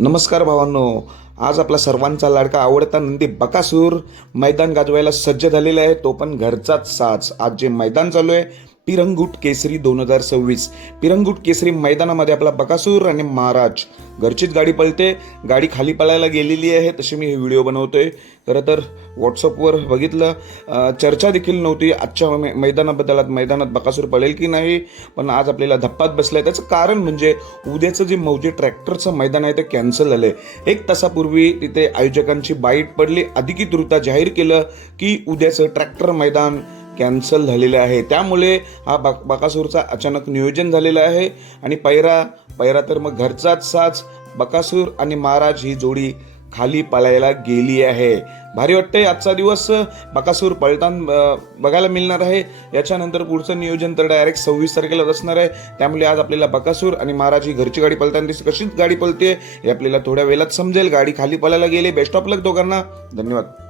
नमस्कार भावांनो, आज आपला सर्वांचा लाडका आवडता नंदी बकासूर मैदान गाजवायला सज्ज झालेला आहे, तो पण घरचाच साज. आज जे मैदान चालू आहे पिरंगुट केसरी 2026 पिरंगुट केसरी मैदानामध्ये आपला बकासूर आणि महाराज घरचीच गाडी पळते. गाडी खाली पळायला गेलेली आहे, तशी मी हे व्हिडिओ बनवतोय. खरं तर व्हॉट्सअपवर बघितलं, चर्चा देखील नव्हती आजच्या मैदानात बकासूर पळेल की नाही, पण आज आपल्याला धप्पात बसलाय. त्याचं कारण म्हणजे उद्याचं जे मौजे ट्रॅक्टरचं मैदान आहे ते कॅन्सल झालंय. 1 तासापूर्वी तिथे आयोजकांची बाईट पडली, अधिकृतरित्या जाहीर केलं की उद्याचं ट्रॅक्टर मैदान कॅन्सल झालेलं आहे. त्यामुळे हा बकासूरचा अचानक नियोजन झालेलं आहे आणि पैरा तर मग घरचाच साज. बकासूर आणि महाराज ही जोडी खाली पळायला गेली आहे. भारी वाटतंय. आजचा दिवस बकासूर पळताना बघायला मिळणार आहे. याच्यानंतर पुढचं नियोजन तर डायरेक्ट 26 तारखेला असणार आहे. त्यामुळे आज आपल्याला बकासूर आणि महाराज ही घरची गाडी पळताना दिसते. कशीच गाडी पळते हे आपल्याला थोड्या वेळात समजेल. गाडी खाली पळायला गेली. बेस्ट ऑफ लक दोघांना. धन्यवाद.